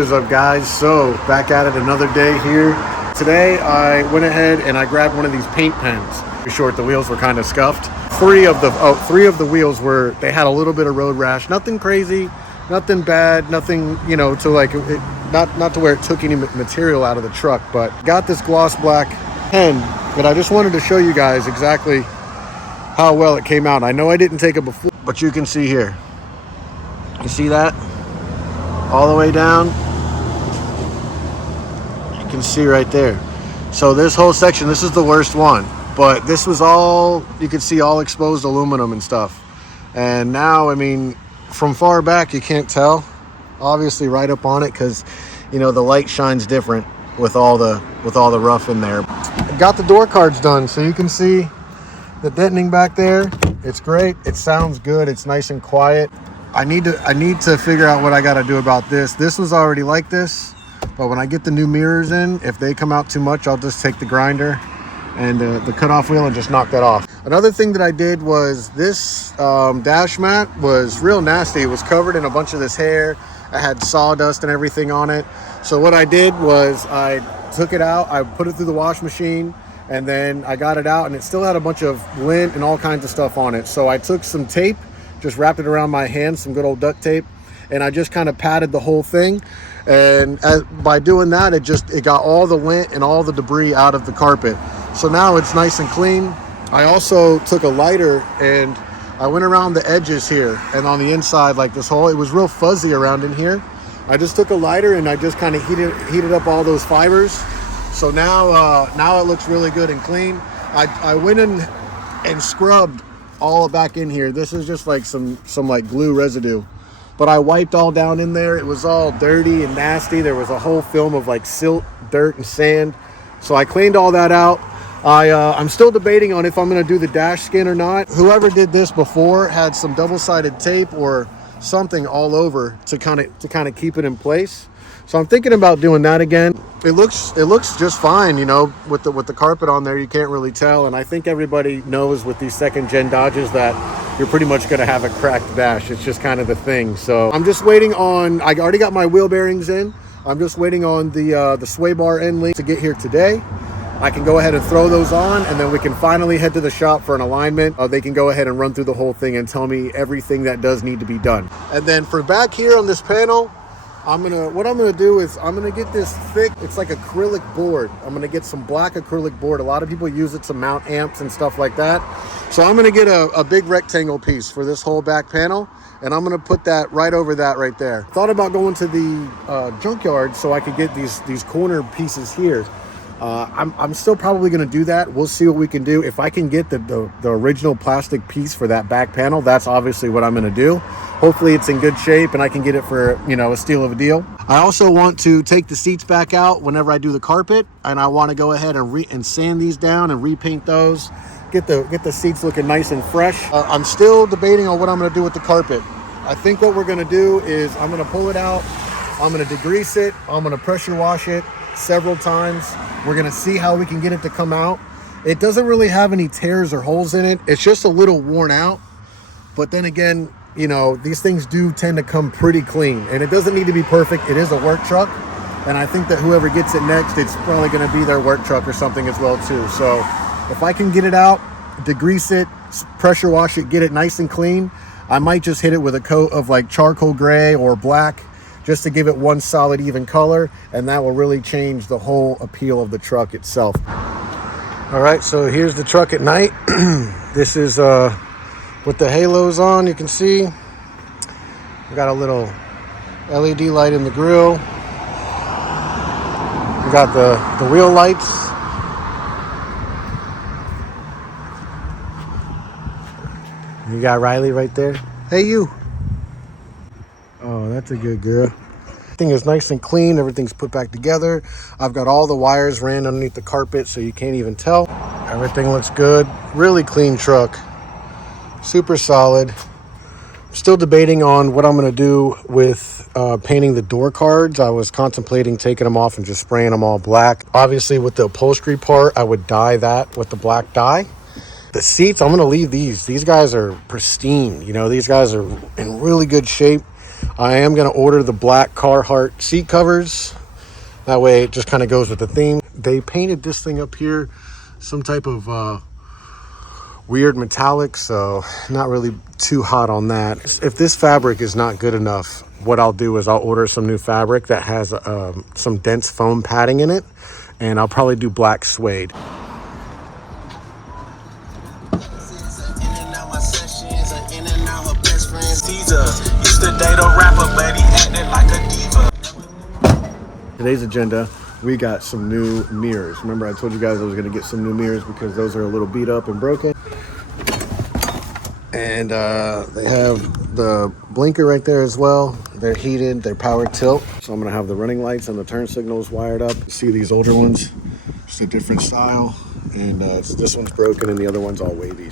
What's up, guys? So back at it another day here. Today I went ahead and I grabbed one of these paint pens. In short, the wheels were kind of scuffed. Three of the wheels they had a little bit of road rash. Nothing crazy, nothing bad, nothing to like not to where it took any material out of the truck. But got this gloss black pen, but I just wanted to show you guys exactly how well it came out. I know I didn't take it before, but you can see here. You see that? All the way down. You can see right there. So this whole section, this is the worst one, but this was all, you could see all exposed aluminum and stuff. And now, I mean, from far back, you can't tell, obviously right up on it, because, the light shines different with all the rough in there. Got the door cards done, so you can see the deadening back there. It's great. It sounds good. It's nice and quiet. I need to figure out what I got to do about this. This was already like this, but when I get the new mirrors in, if they come out too much, I'll just take the grinder and the cutoff wheel and just knock that off. Another thing that I did was this dash mat was real nasty. It was covered in a bunch of this hair. I had sawdust and everything on it. So what I did was I took it out, I put it through the wash machine, and then I got it out, and it still had a bunch of lint and all kinds of stuff on it. So I took some tape, just wrapped it around my hand, some good old duct tape, and I just kind of patted the whole thing. And by doing that, it got all the lint and all the debris out of the carpet. So now it's nice and clean. I also took a lighter and I went around the edges here and on the inside, like this whole, it was real fuzzy around in here. I just took a lighter and I just kind of heated up all those fibers. So now it looks really good and clean. I went in and scrubbed all back in here. This is just like some like glue residue, but I wiped all down in there. It was all dirty and nasty. There was a whole film of like silt, dirt, and sand. So I cleaned all that out. I'm still debating on if I'm going to do the dash skin or not. Whoever did this before had some double-sided tape or something all over to kind of keep it in place. So I'm thinking about doing that again. It looks just fine, with the carpet on there. You can't really tell, and I think everybody knows with these second-gen Dodges that you're pretty much going to have a cracked dash. It's just kind of the thing. So I'm just waiting on. I already got my wheel bearings in. I'm just waiting on the sway bar end link to get here today. I can go ahead and throw those on, and then we can finally head to the shop for an alignment. They can go ahead and run through the whole thing and tell me everything that does need to be done. And then for back here on this panel, what I'm gonna do is I'm gonna get this thick, it's like acrylic board. I'm gonna get some black acrylic board. A lot of people use it to mount amps and stuff like that. So I'm gonna get a big rectangle piece for this whole back panel, and I'm gonna put that right over that right there. Thought about going to the junkyard so I could get these corner pieces here. I'm still probably going to do that. We'll see what we can do. If I can get the original plastic piece for that back panel, that's obviously what I'm going to do. Hopefully it's in good shape and I can get it for, a steal of a deal. I also want to take the seats back out whenever I do the carpet, and I want to go ahead and sand these down and repaint those. Get the seats looking nice and fresh. I'm still debating on what I'm going to do with the carpet. I think what we're going to do is I'm going to pull it out. I'm going to degrease it. I'm going to pressure wash it several times. We're going to see how we can get it to come out. It doesn't really have any tears or holes in it. It's just a little worn out. But then again, these things do tend to come pretty clean, and it doesn't need to be perfect. It is a work truck, and I think that whoever gets it next, it's probably going to be their work truck or something as well too. So if I can get it out, degrease it, pressure wash it, get it nice and clean, I might just hit it with a coat of like charcoal gray or black, just to give it one solid even color, and that will really change the whole appeal of the truck itself. All right, so here's the truck at night. This is with the halos on. You can see we got a little LED light in the grill. We got the wheel lights. You got Riley right there. Hey, you. Oh, that's a good girl. Everything is nice and clean. Everything's put back together. I've got all the wires ran underneath the carpet so you can't even tell. Everything looks good. Really clean truck. Super solid. Still debating on what I'm going to do with painting the door cards. I was contemplating taking them off and just spraying them all black. Obviously, with the upholstery part, I would dye that with the black dye. The seats, I'm going to leave these. These guys are pristine. These guys are in really good shape. I am going to order the black Carhartt seat covers. That way it just kind of goes with the theme. They painted this thing up here some type of weird metallic, so not really too hot on that. If this fabric is not good enough, what I'll do is I'll order some new fabric that has some dense foam padding in it, and I'll probably do black suede. Today's agenda, we got some new mirrors. Remember I told you guys I was going to get some new mirrors because those are a little beat up and broken. And they have the blinker right there as well. They're heated, they're power tilt. So I'm gonna have the running lights and the turn signals wired up. You see these older ones, just a different style. And this one's broken and the other one's all wavy.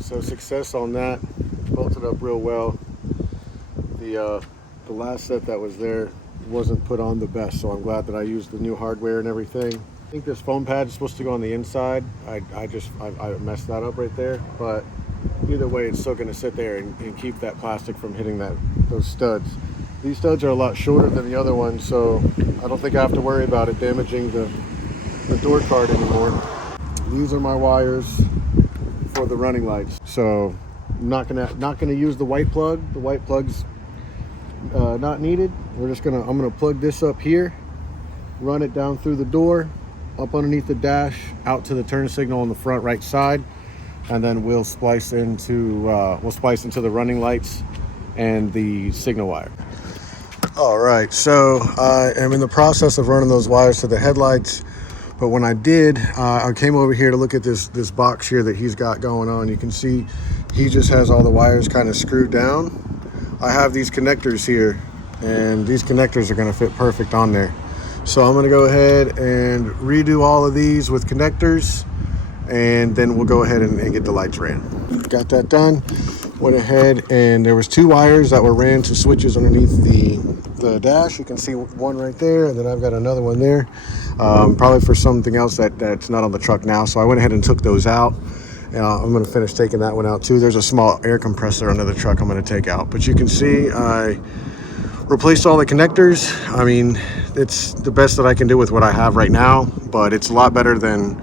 So success on that, bolted up real well. The last set that was there wasn't put on the best, so I'm glad that I used the new hardware and everything. I think this foam pad is supposed to go on the inside. I messed that up right there, but either way it's still going to sit there and keep that plastic from hitting those studs. These studs are a lot shorter than the other ones, so I don't think I have to worry about it damaging the door card anymore. These are my wires for the running lights. So I'm not gonna use the white plug. The white plug's not needed. I'm gonna plug this up here, run it down through the door, up underneath the dash, out to the turn signal on the front right side, and then we'll splice into the running lights and the signal wire. All right, so I am in the process of running those wires to the headlights. But when I did, I came over here to look at this box here that he's got going on. You can see he just has all the wires kind of screwed down. I have these connectors here, and these connectors are going to fit perfect on there. So I'm going to go ahead and redo all of these with connectors, and then we'll go ahead and get the lights ran. Got that done. Went ahead, and there was 2 wires that were ran to switches underneath the dash. You can see one right there, and then I've got another one there, probably for something else that's not on the truck now. So I went ahead and took those out. I'm going to finish taking that one out too. There's a small air compressor under the truck I'm going to take out, but you can see I replaced all the connectors. I mean, it's the best that I can do with what I have right now, but it's a lot better than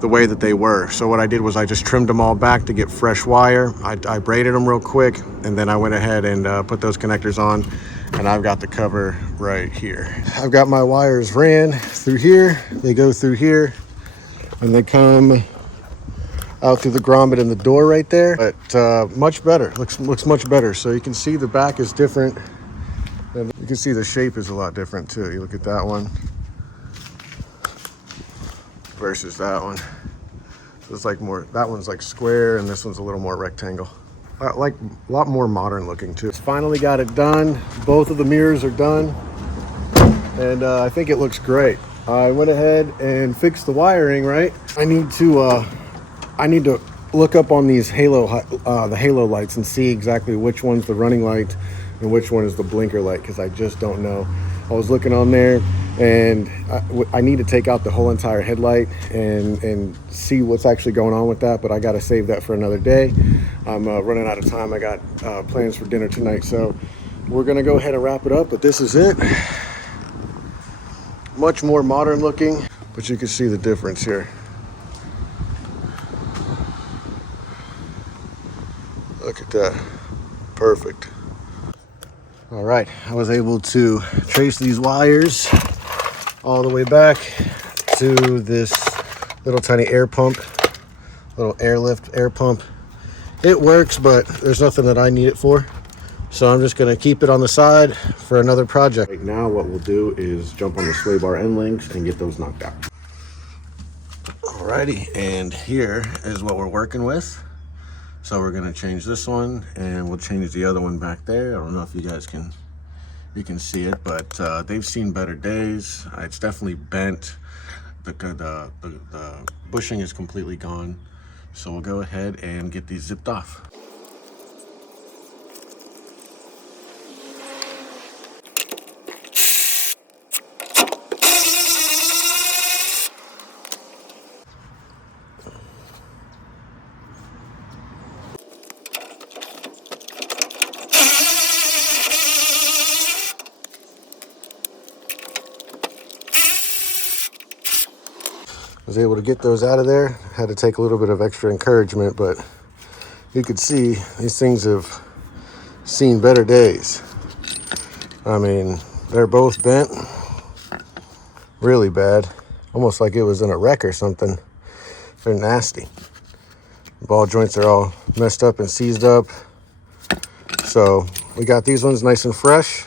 the way that they were. So what I did was I just trimmed them all back to get fresh wire. I braided them real quick, and then I went ahead and put those connectors on, and I've got the cover right here. I've got my wires ran through here. They go through here, and they come out through the grommet in the door right there. But much better, looks much better. So you can see the back is different, and you can see the shape is a lot different too. You look at that one versus that one. So it's like more, that one's like square, and this one's a little more rectangle. Like a lot more modern looking too. Finally got it done. Both of the mirrors are done, and I think it looks great. I went ahead and fixed the wiring. Right, I need to look up on these the halo lights and see exactly which one's the running light and which one is the blinker light, because I just don't know. I was looking on there, and I need to take out the whole entire headlight and see what's actually going on with that, but I got to save that for another day. I'm running out of time. I got plans for dinner tonight, so we're gonna go ahead and wrap it up, but this is it. Much more modern looking, but you can see the difference here. Look at that, perfect. All right, I was able to trace these wires all the way back to this little tiny air pump, little airlift air pump. It works, but there's nothing that I need it for. So I'm just gonna keep it on the side for another project. Right now what we'll do is jump on the sway bar end links and get those knocked out. Alrighty, and here is what we're working with. So we're gonna change this one and we'll change the other one back there. I don't know if you guys can see it, but they've seen better days. It's definitely bent. The bushing is completely gone. So we'll go ahead and get these zipped off. I was able to get those out of there. Had to take a little bit of extra encouragement, but you could see these things have seen better days. I mean, they're both bent really bad, almost like it was in a wreck or something. They're nasty. Ball joints are all messed up and seized up. So we got these ones nice and fresh.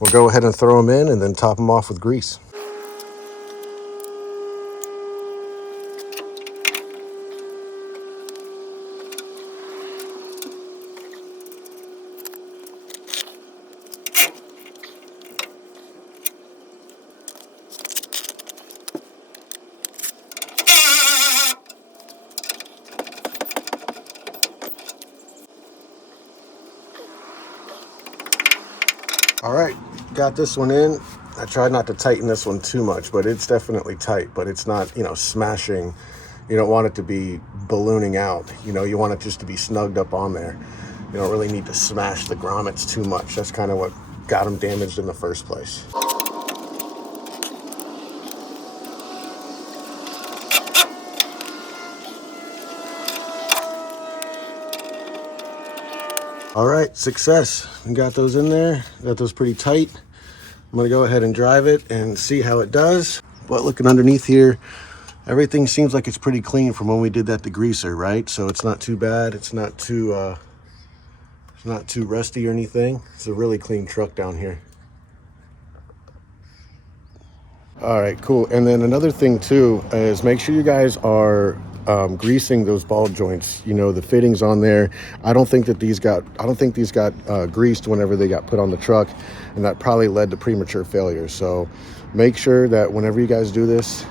We'll go ahead and throw them in and then top them off with grease. All right, got this one in. I tried not to tighten this one too much, but it's definitely tight, but it's not, smashing. You don't want it to be ballooning out. You want it just to be snugged up on there. You don't really need to smash the grommets too much. That's kind of what got them damaged in the first place. All right, success. We got those in there, got those pretty tight. I'm gonna go ahead and drive it and see how it does. But looking underneath here, everything seems like it's pretty clean from when we did that degreaser, right? So it's not too bad. It's not too rusty or anything. It's a really clean truck down here. All right, cool. And then another thing too is make sure you guys are greasing those ball joints. The fittings on there. I don't think these got greased whenever they got put on the truck, and that probably led to premature failure. So make sure that whenever you guys do this,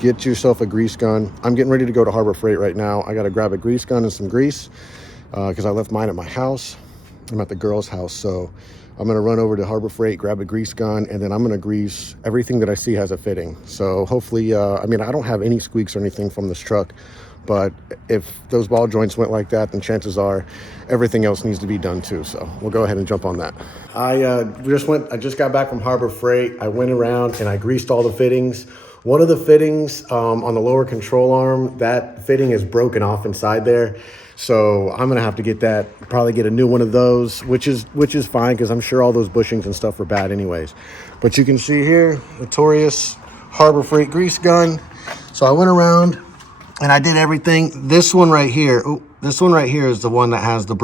get yourself a grease gun. I'm getting ready to go to Harbor Freight right now. I got to grab a grease gun and some grease because I left mine at my house. I'm at the girl's house, so I'm gonna run over to Harbor Freight, grab a grease gun, and then I'm gonna grease everything that I see has a fitting. So hopefully, I don't have any squeaks or anything from this truck, but if those ball joints went like that, then chances are everything else needs to be done too. So we'll go ahead and jump on that. I just got back from Harbor Freight. I went around and I greased all the fittings. One of the fittings on the lower control arm, that fitting is broken off inside there. So I'm gonna have to get that, probably get a new one of those, which is fine because I'm sure all those bushings and stuff were bad anyways. But you can see here, notorious Harbor Freight grease gun. So I went around and I did everything. This one right here is the one that has the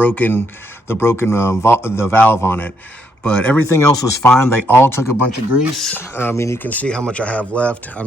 valve on it. But everything else was fine. They all took a bunch of grease. You can see how much I have left. I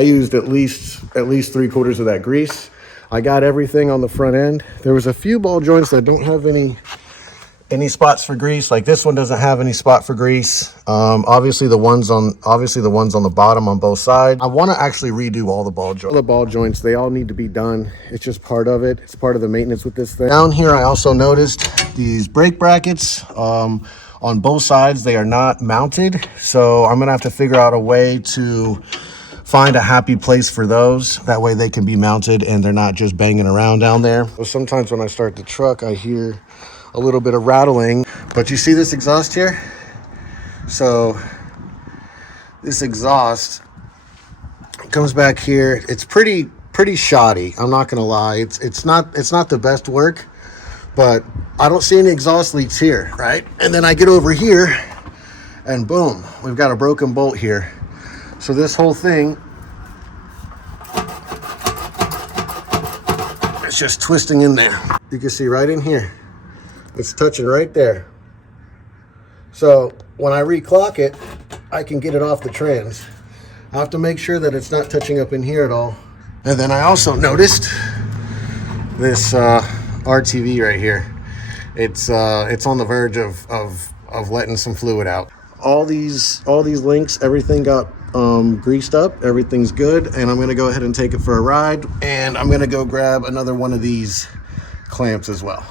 used at least 3/4 of that grease. I got everything on the front end. There was a few ball joints that don't have any spots for grease. Like this one doesn't have any spot for grease. Obviously the ones on the bottom on both sides. I want to actually redo all the ball joints. All the ball joints, they all need to be done. It's just part of it. It's part of the maintenance with this thing. Down here, I also noticed these brake brackets. On both sides, they are not mounted. So I'm gonna have to figure out a way to find a happy place for those. That way they can be mounted and they're not just banging around down there. So sometimes when I start the truck, I hear a little bit of rattling. But you see this exhaust here? So this exhaust comes back here. It's pretty shoddy. I'm not gonna lie. It's not the best work, but I don't see any exhaust leaks here, right? And then I get over here and boom, we've got a broken bolt here. So this whole thing, it's just twisting in there. You can see right in here, it's touching right there. So when I reclock it, I can get it off the trans. I have to make sure that it's not touching up in here at all. And then I also noticed this RTV right here. It's on the verge of letting some fluid out. All these links, everything got greased up. Everything's good, and I'm gonna go ahead and take it for a ride. And I'm gonna go grab another one of these clamps as well.